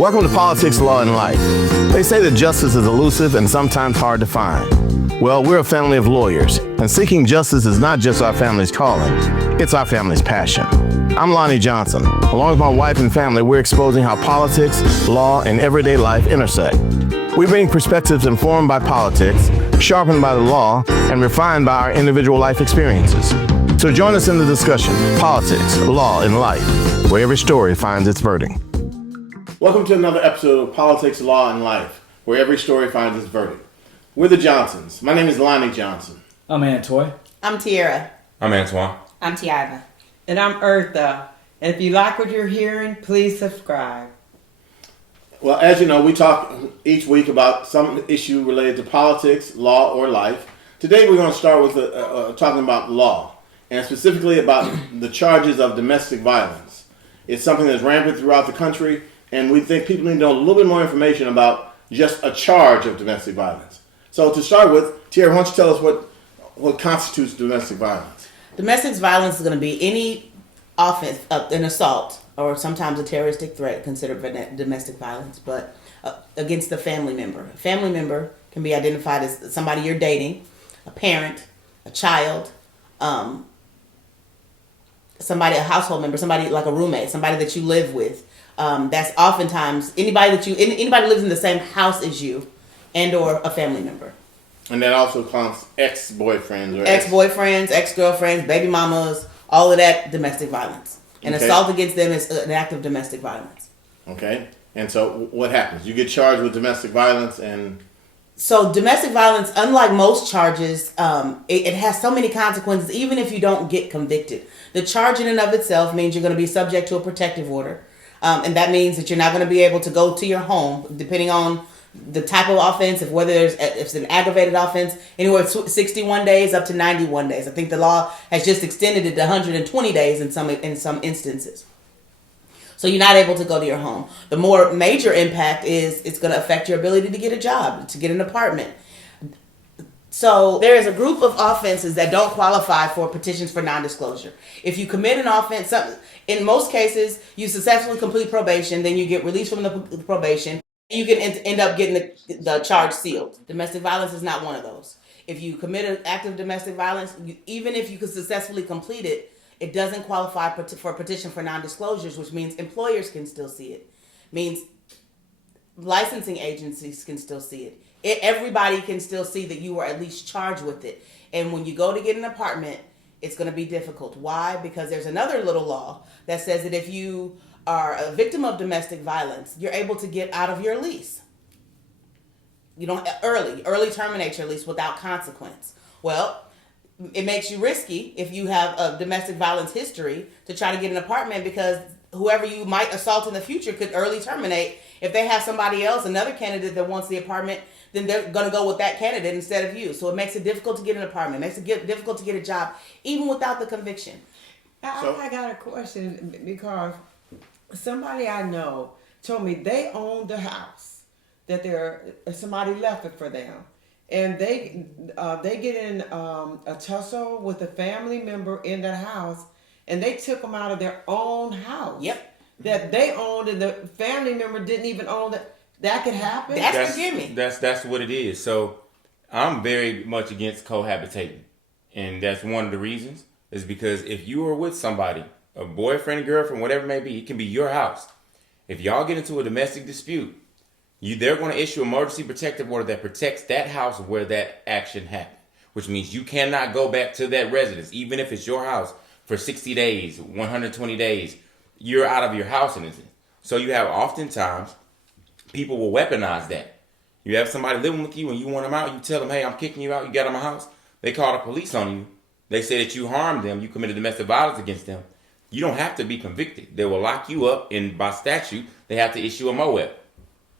Welcome to Politics, Law, and Life. They say that justice is elusive and sometimes hard to find. Well, we're a family of lawyers, and seeking justice is not just our family's calling, it's our family's passion. I'm Lonnie Johnson. Along with my wife and family, we're exposing how politics, law, and everyday life intersect. We bring perspectives informed by politics, sharpened by the law, and refined by our individual life experiences. So join us in the discussion, Politics, Law, and Life, where every story finds its verdict. Welcome to another episode of Politics, Law, and Life, where every story finds its verdict. We're the Johnsons. My name is Lonnie Johnson. I'm Antoy. I'm Tiara. I'm Antoine. I'm Tiara. And I'm Eartha. And if you like what you're hearing, please subscribe. Well, as you know, we talk each week about some issue related to politics, law, or life. Today we're going to start with talking about law, and specifically about the charges of domestic violence. It's something that's rampant throughout the country, and we think people need to know a little bit more information about just a charge of domestic violence. So to start with, Tiara, why don't you tell us what constitutes domestic violence? Domestic violence is going to be any offense, an assault, or sometimes a terroristic threat considered domestic violence, but against a family member. A family member can be identified as somebody you're dating, a parent, a child, somebody, a household member, somebody like a roommate, somebody that you live with. That's oftentimes anybody who lives in the same house as you, and or a family member. And that also counts ex-boyfriends, or ex-girlfriends, baby mamas, all of that domestic violence. An assault against them is an act of domestic violence. Okay. And so what happens? You get charged with domestic violence and... So domestic violence, unlike most charges, it has so many consequences even if you don't get convicted. The charge in and of itself means you're going to be subject to a protective order. And that means that you're not going to be able to go to your home, depending on the type of offense, if it's an aggravated offense, anywhere 61 days up to 91 days. I think the law has just extended it to 120 days in some instances. So you're not able to go to your home. The more major impact is it's going to affect your ability to get a job, to get an apartment. So there is a group of offenses that don't qualify for petitions for non-disclosure. If you commit an offense, in most cases, you successfully complete probation, then you get released from the probation. You can end up getting the charge sealed. Domestic violence is not one of those. If you commit an act of domestic violence, even if you could successfully complete it, it doesn't qualify for a petition for non-disclosures, which means employers can still see it. Means licensing agencies can still see it. Everybody can still see that you were at least charged with it. And when you go to get an apartment, it's going to be difficult. Why? Because there's another little law that says that if you are a victim of domestic violence, you're able to get out of your lease. You don't early terminate your lease without consequence. Well, it makes you risky if you have a domestic violence history to try to get an apartment, because whoever you might assault in the future could early terminate. If they have somebody else, another candidate that wants the apartment, then they're going to go with that candidate instead of you. So it makes it difficult to get an apartment. It makes it difficult to get a job, even without the conviction. I got a question, because somebody I know told me they owned the house, that somebody left it for them, and they get in a tussle with a family member in their house, and they took them out of their own house. Yep. That they owned, and the family member didn't even own that. That could happen. That's what it is. So I'm very much against cohabitating, and that's one of the reasons is because if you are with somebody, a boyfriend, girlfriend, whatever it may be, it can be your house. If y'all get into a domestic dispute, they're going to issue an emergency protective order that protects that house where that action happened, which means you cannot go back to that residence, even if it's your house, for 60 days, 120 days. You're out of your house in it. So you have oftentimes people will weaponize that. You have somebody living with you and you want them out, you tell them, hey, I'm kicking you out, you got out of my house. They call the police on you. They say that you harmed them, you committed domestic violence against them. You don't have to be convicted. They will lock you up, and by statute, they have to issue a MOEP,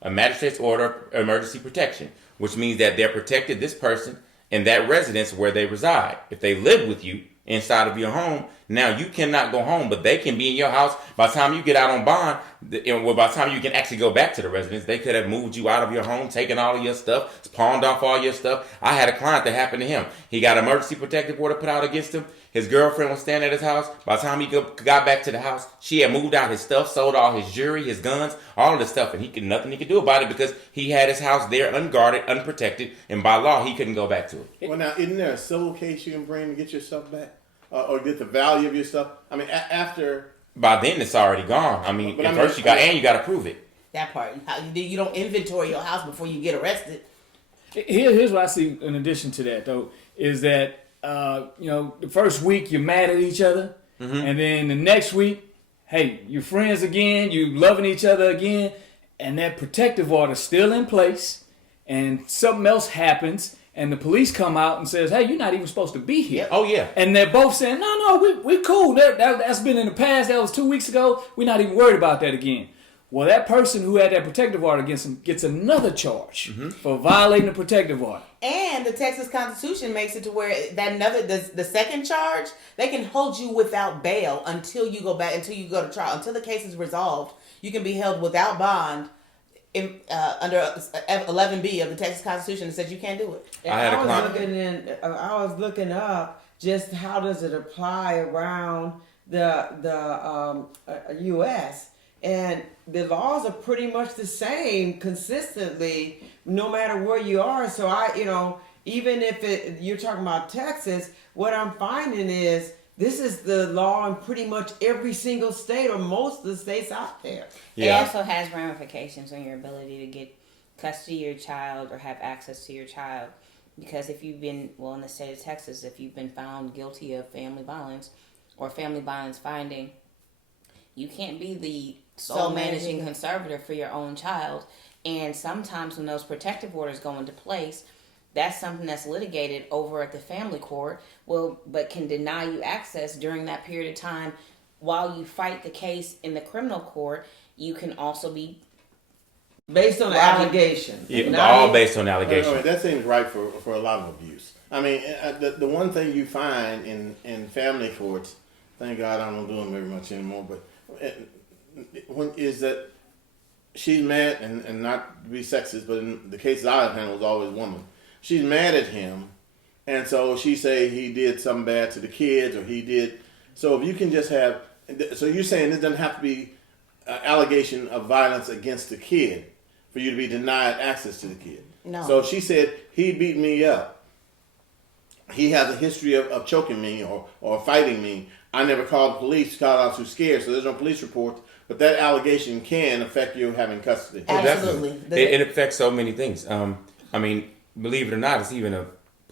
a magistrate's order of emergency protection, which means that they're protected, this person, in that residence where they reside. If they live with you, inside of your home. Now you cannot go home, but they can be in your house. By the time you get out on bond, by the time you can actually go back to the residence, they could have moved you out of your home, taken all of your stuff, pawned off all your stuff. I had a client that happened to him. He got an emergency protective order put out against him. His girlfriend was staying at his house. By the time he got back to the house, she had moved out his stuff, sold all his jewelry, his guns, all of the stuff, and nothing he could do about it because he had his house there unguarded, unprotected, and by law he couldn't go back to it. Well, now, isn't there a civil case you can bring to get your stuff back? Or get the value of your stuff? I mean, after... By then, it's already gone. I mean, first you got to prove it. That part. You don't inventory your house before you get arrested. Here's what I see in addition to that, though, is that, the first week you're mad at each other, and then the next week, hey, you're friends again, you loving each other again, and that protective order's still in place, and something else happens, and the police come out and says, hey, you're not even supposed to be here. Oh, yeah. And they're both saying, no, we're cool. That's been in the past. That was 2 weeks ago. We're not even worried about that again. Well, that person who had that protective order against him gets another charge for violating the protective order. And the Texas Constitution makes it to where the second charge, they can hold you without bail until you go to trial. Until the case is resolved, you can be held without bond under 11B of the Texas Constitution that says you can't do it. I was looking up just how does it apply around the U.S., and the laws are pretty much the same consistently, no matter where you are. So even if you're talking about Texas, what I'm finding is this is the law in pretty much every single state or most of the states out there. Yeah. It also has ramifications on your ability to get custody of your child or have access to your child. Because if you've been, in the state of Texas, if you've been found guilty of family violence or family violence finding, you can't be the sole managing conservator for your own child. And sometimes when those protective orders go into place, that's something that's litigated over at the family court, but can deny you access during that period of time. While you fight the case in the criminal court, you can also be... Based on allegation. Yeah, all based on allegation. That seems right for a lot of abuse. I mean, the one thing you find in family courts, thank God I don't do them very much anymore, but is that she's mad, and not to be sexist, but in the cases I've handled, was always a woman. She's mad at him, and so she say he did something bad to the kids, or he did. So if you can just have, so you're saying this doesn't have to be an allegation of violence against the kid for you to be denied access to the kid. No. So she said he beat me up. He has a history of choking me or fighting me. I never called the police because I was too scared, so there's no police report. But that allegation can affect you having custody. Absolutely. It affects so many things. I mean, believe it or not, it's even a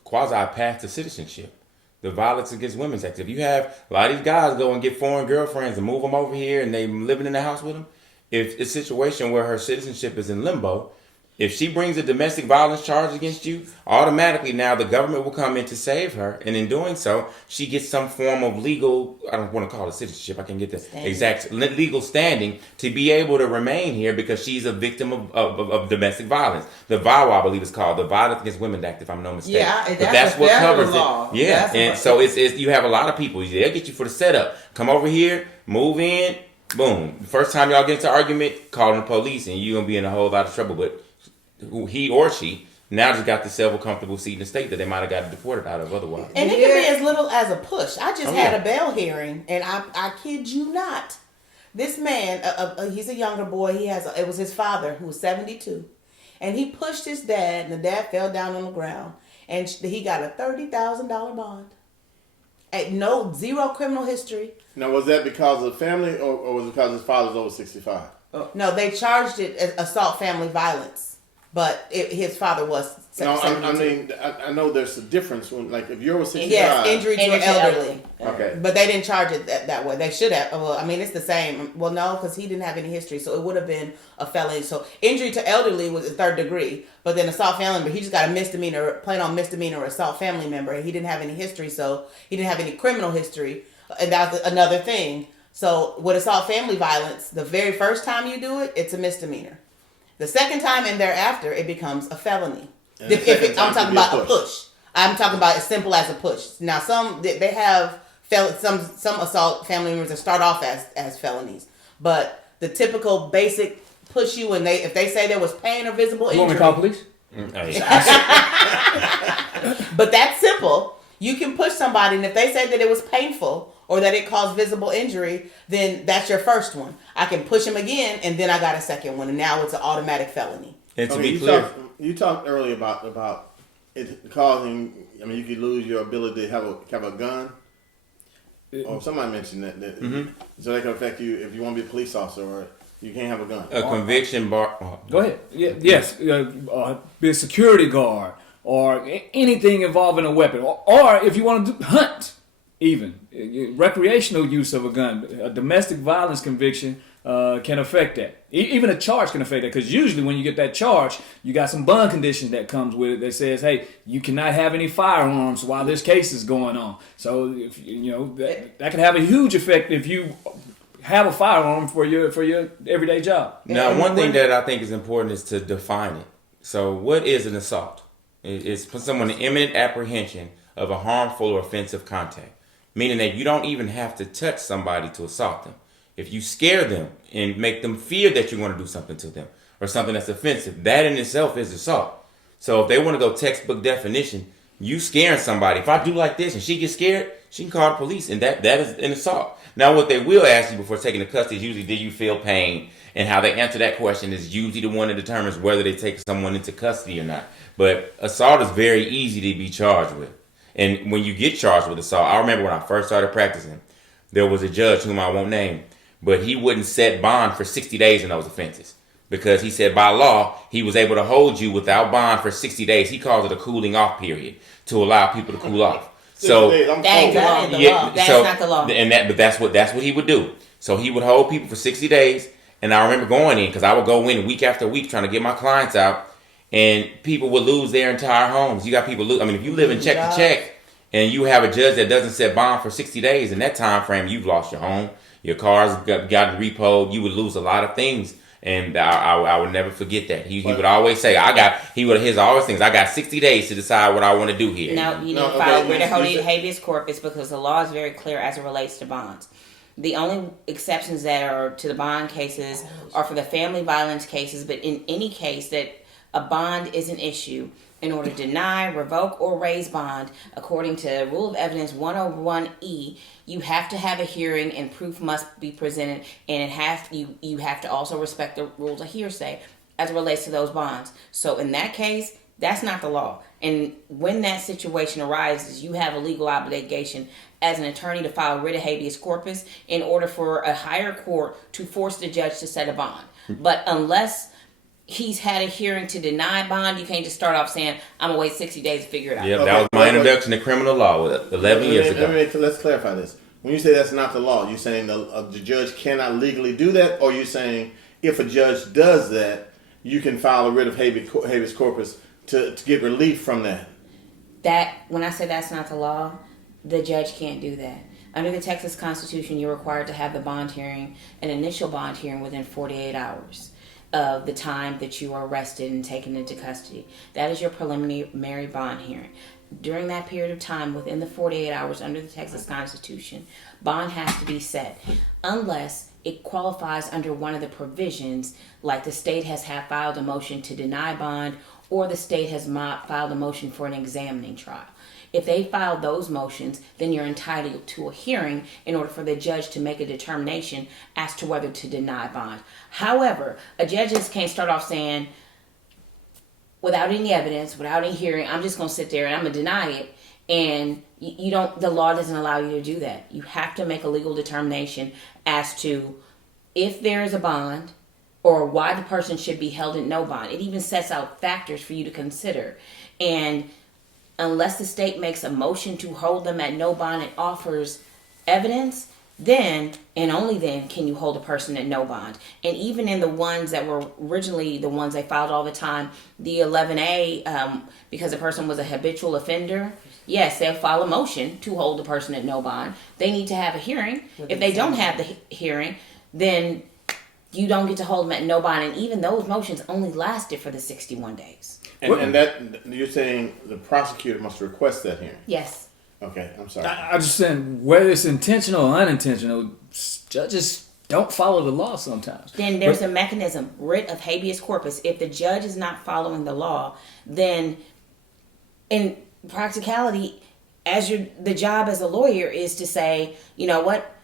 quasi path to citizenship. The Violence Against Women's Act. If you have a lot of these guys go and get foreign girlfriends and move them over here and they living in the house with them, if it's a situation where her citizenship is in limbo, if she brings a domestic violence charge against you, automatically now the government will come in to save her. And in doing so, she gets some form of legal, I don't want to call it citizenship, I can get the exact legal standing to be able to remain here because she's a victim of domestic violence. The VAWA, I believe it's called, the Violence Against Women Act, if I'm no mistake. Yeah, but that's what covers law. it. Yeah, and so it's you have a lot of people, they'll get you for the setup. Come over here, move in, boom. The first time y'all get into argument, call the police and you're going to be in a whole lot of trouble. But he or she now just got the several comfortable seat in the state that they might have got deported out of otherwise. And it can be as little as a push. I just had a bail hearing, and I kid you not. This man, he's a younger boy. It was his father who was 72, and he pushed his dad, and the dad fell down on the ground, and he got a $30,000 bond. Zero criminal history. Now, was that because of the family, or was it because his father's over 65? No, they charged it as assault family violence. But his father was 72. I mean, I know there's a difference when, like, if you're over 65. Yes, injury to an elderly. Okay. But they didn't charge it that way. They should have. Well, I mean, it's the same. Well, no, because he didn't have any history, so it would have been a felony. So injury to elderly was a 3rd degree, but then assault family member, he just got a misdemeanor, plain on misdemeanor assault family member, and he didn't have any history, so he didn't have any criminal history, and that's another thing. So with assault family violence, the very first time you do it, it's a misdemeanor. The second time and thereafter, it becomes a felony. I'm talking about a push. I'm talking about as simple as a push. Now, they have some assault family members that start off as felonies, but the typical basic push you and if they say there was pain or visible injury. You want me to call police? But that's simple. You can push somebody, and if they say that it was painful or that it caused visible injury, then that's your first one. I can push him again, and then I got a second one, and now it's an automatic felony. And to be clear, you talked earlier about it causing. I mean, you could lose your ability to have a gun. Or somebody mentioned that so that can affect you if you want to be a police officer, or you can't have a gun. a conviction bar. Go ahead. Yes, be a security guard or anything involving a weapon, or if you want to hunt, even recreational use of a gun, a domestic violence conviction can affect that. Even a charge can affect that, because usually when you get that charge, you got some bond condition that comes with it that says, hey, you cannot have any firearms while this case is going on. So if that can have a huge effect if you have a firearm for your everyday job. Now, one thing that I think is important is to define it. So, what is an assault? It's put someone in imminent apprehension of a harmful or offensive contact, meaning that you don't even have to touch somebody to assault them. If you scare them and make them fear that you're going to do something to them or something that's offensive, that in itself is assault. So if they want to go textbook definition, you scaring somebody. If I do like this and she gets scared, she can call the police, and that is an assault. Now, what they will ask you before taking the custody is usually, did you feel pain? And how they answer that question is usually the one that determines whether they take someone into custody or not. But assault is very easy to be charged with. And when you get charged with assault, I remember when I first started practicing, there was a judge whom I won't name, but he wouldn't set bond for 60 days in those offenses. Because he said by law, he was able to hold you without bond for 60 days. He calls it a cooling off period to allow people to cool off. So that's not the law. But that's what he would do. So he would hold people for 60 days. And I remember going in, because I would go in week after week trying to get my clients out, and people would lose their entire homes. You got people lose. I mean, if you live in check to check and you have a judge that doesn't set bond for 60 days, in that time frame, you've lost your home, your car's gotten repoed, you would lose a lot of things. And I would never forget that. He would always say, his always things, I got 60 days to decide what I want to do here. No, you need to file writ of habeas corpus, because the law is very clear as it relates to bonds. The only exceptions that are to the bond cases are for the family violence cases, but in any case that a bond is an issue, in order to deny, revoke, or raise bond, according to Rule of Evidence 101E, you have to have a hearing and proof must be presented, and you have to also respect the rules of hearsay as it relates to those bonds. So in that case, that's not the law. And when that situation arises, you have a legal obligation as an attorney to file writ of habeas corpus in order for a higher court to force the judge to set a bond. But unless he's had a hearing to deny bond, you can't just start off saying, I'm going to wait 60 days to figure it out. Yeah, that was my introduction to criminal law 11 years ago. Let's clarify this. When you say that's not the law, you're saying the judge cannot legally do that, or you're saying if a judge does that, you can file a writ of habeas corpus to get relief from that? That, when I say that's not the law, the judge can't do that. Under the Texas Constitution, you're required to have the bond hearing, an initial bond hearing, within 48 hours of the time that you are arrested and taken into custody. That is your preliminary bond hearing. During that period of time, within the 48 hours under the Texas Constitution, bond has to be set, unless it qualifies under one of the provisions, like the state has filed a motion to deny bond, or the state has filed a motion for an examining trial. If they file those motions, then you're entitled to a hearing in order for the judge to make a determination as to whether to deny bond. However, a judge just can't start off saying, without any evidence, without any hearing, I'm just going to sit there and I'm going to deny it. And the law doesn't allow you to do that. You have to make a legal determination as to if there is a bond or why the person should be held at no bond. It even sets out factors for you to consider. And unless the state makes a motion to hold them at no bond and offers evidence, then and only then can you hold a person at no bond. And even in the ones that were originally the ones they filed all the time, the 11A, because the person was a habitual offender, yes, they'll file a motion to hold the person at no bond. They need to have a hearing. If they don't have the hearing, then you don't get to hold them at no bond. And even those motions only lasted for the 61 days. And that, you're saying the prosecutor must request that hearing? Yes. Okay, I'm sorry. I'm just saying, whether it's intentional or unintentional, judges don't follow the law sometimes. Then there's a mechanism, writ of habeas corpus. If the judge is not following the law, then in practicality, the job as a lawyer is to say, you know what,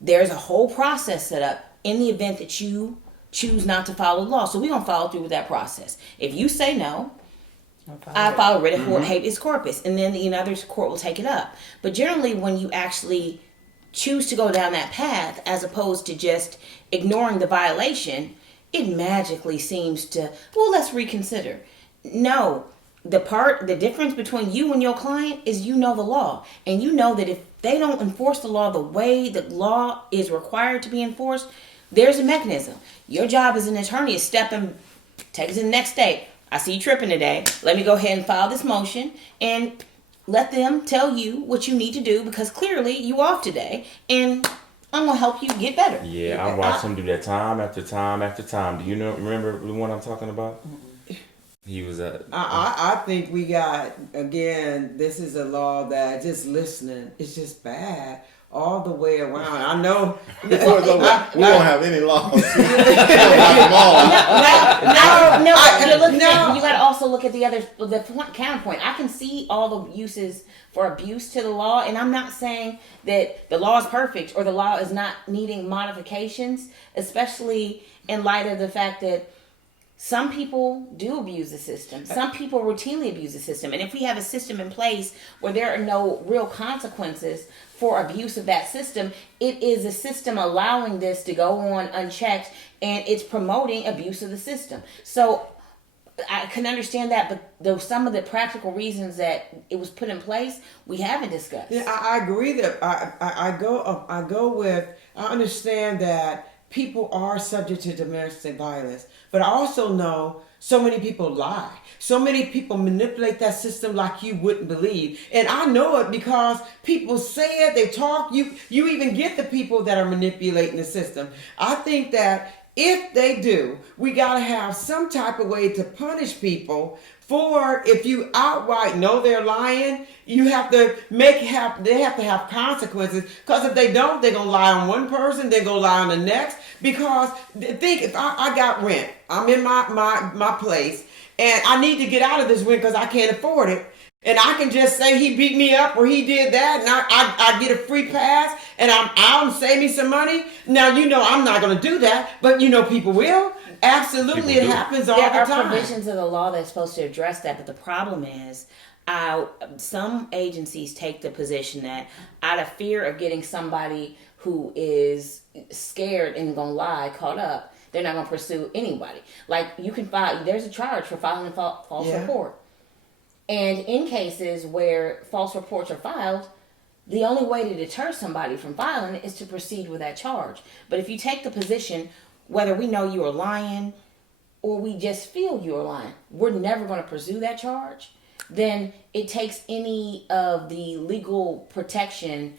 there's a whole process set up in the event that you choose not to follow the law. So we're going to follow through with that process. If you say no, I file a writ of habeas corpus, and then the other court will take it up. But generally, when you actually choose to go down that path, as opposed to just ignoring the violation, it magically seems to, well, let's reconsider. No, the difference between you and your client is you know the law, and you know that if they don't enforce the law the way the law is required to be enforced, there's a mechanism. Your job as an attorney is take it to the next step. I see you tripping today. Let me go ahead and file this motion and let them tell you what you need to do, because clearly you off today, and I'm gonna help you get better. Yeah, I watched him do that time after time after time. Do you remember the one I'm talking about? He was I think we got, again, this is a law that just listening, it's just bad all the way around. I know. We won't have any laws. You got to also look at the counterpoint. I can see all the uses for abuse to the law, and I'm not saying that the law is perfect or the law is not needing modifications, especially in light of the fact that some people do abuse the system. Some people routinely abuse the system. And if we have a system in place where there are no real consequences for abuse of that system, it is a system allowing this to go on unchecked, and it's promoting abuse of the system. So I can understand that, but some of the practical reasons that it was put in place, we haven't discussed. Yeah, I agree that I understand that people are subject to domestic violence, but I also know so many people lie. So many people manipulate that system like you wouldn't believe. And I know it because people say it, they talk, you even get the people that are manipulating the system. I think that if they do, we got to have some type of way to punish people for, if you outright know they're lying, you have to they have to have consequences. Because if they don't, they're going to lie on one person, they're going to lie on the next. Because think, if I got rent, I'm in my place, and I need to get out of this rent because I can't afford it. And I can just say he beat me up or he did that, and I get a free pass, and I'm out and save me some money. Now, I'm not going to do that, but people will. Absolutely, it happens all the time. There are provisions of the law that's supposed to address that, but the problem is some agencies take the position that out of fear of getting somebody who is scared and going to lie caught up, they're not going to pursue anybody. Like, you can file, there's a charge for filing a false report. And in cases where false reports are filed, the only way to deter somebody from filing is to proceed with that charge. But if you take the position, whether we know you are lying or we just feel you are lying, we're never going to pursue that charge, then it takes any of the legal protection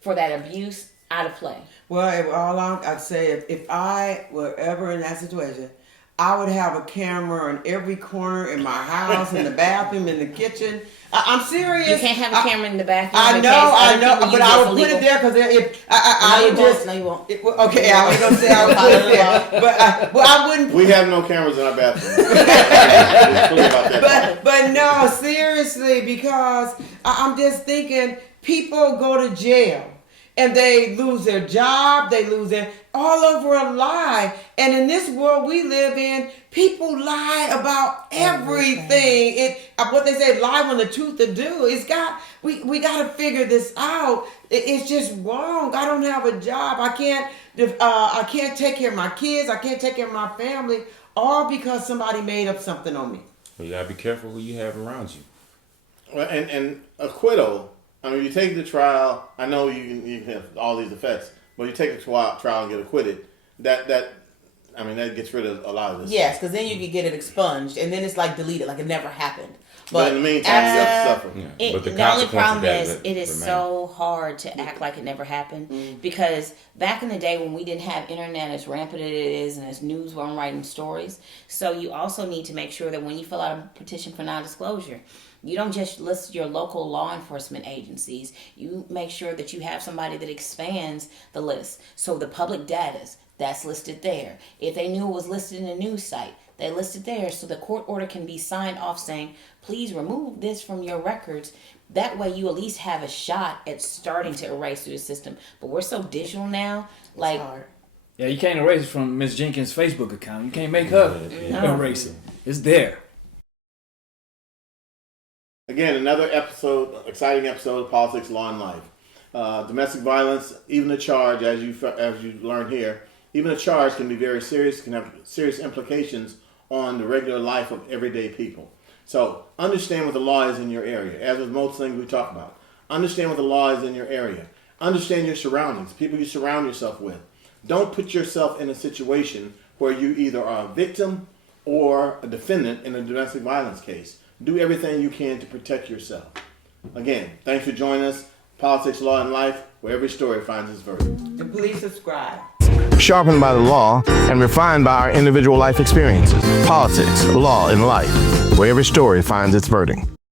for that abuse out of play. Well, I'd say if I were ever in that situation, I would have a camera in every corner in my house, in the bathroom, in the kitchen. I'm serious. You can't have a camera in the bathroom. I know, but I would put it there because No, you won't. Okay, I was gonna say I would put it there, but I wouldn't. We have no cameras in our bathroom. but no, seriously, because I'm just thinking people go to jail. And they lose their job, they lose their, all over a lie. And in this world we live in, people lie about everything. What they say, lie when the truth to do. We got to figure this out. It's just wrong. I don't have a job. I can't take care of my kids. I can't take care of my family, all because somebody made up something on me. Well, you gotta be careful who you have around you. Well, and acquittal. I mean, you take the trial. I know you can have all these effects, but you take the trial and get acquitted. That I mean, that gets rid of a lot of this. Yes, because then you could get it expunged, and then it's like deleted, like it never happened. But in the meantime, you have to suffer. Yeah. But The only problem consequences is that it is remain. so hard to act like it never happened because back in the day when we didn't have internet as rampant as it is and as news weren't writing stories, so you also need to make sure that when you fill out a petition for non-disclosure, you don't just list your local law enforcement agencies. You make sure that you have somebody that expands the list. So the public data, that's listed there. If they knew it was listed in a news site, they listed there, so the court order can be signed off saying, please remove this from your records. That way you at least have a shot at starting to erase through the system. But we're so digital now, like, Hard. Yeah, you can't erase it from Miss Jenkins' Facebook account. You can't make her erase it. It's there. Again, another episode, exciting episode of Politics, Law, and Life. Domestic violence, even the charge, as you learn here, even a charge can be very serious, can have serious implications on the regular life of everyday people. So understand what the law is in your area. As with most things we talk about, understand what the law is in your area. Understand your surroundings, people you surround yourself with. Don't put yourself in a situation where you either are a victim or a defendant in a domestic violence case. Do everything you can to protect yourself. Again, thanks for joining us. Politics, Law, and Life, where every story finds its verdict. And please subscribe. Sharpened by the law and refined by our individual life experiences. Politics, Law, and Life, where every story finds its verdict.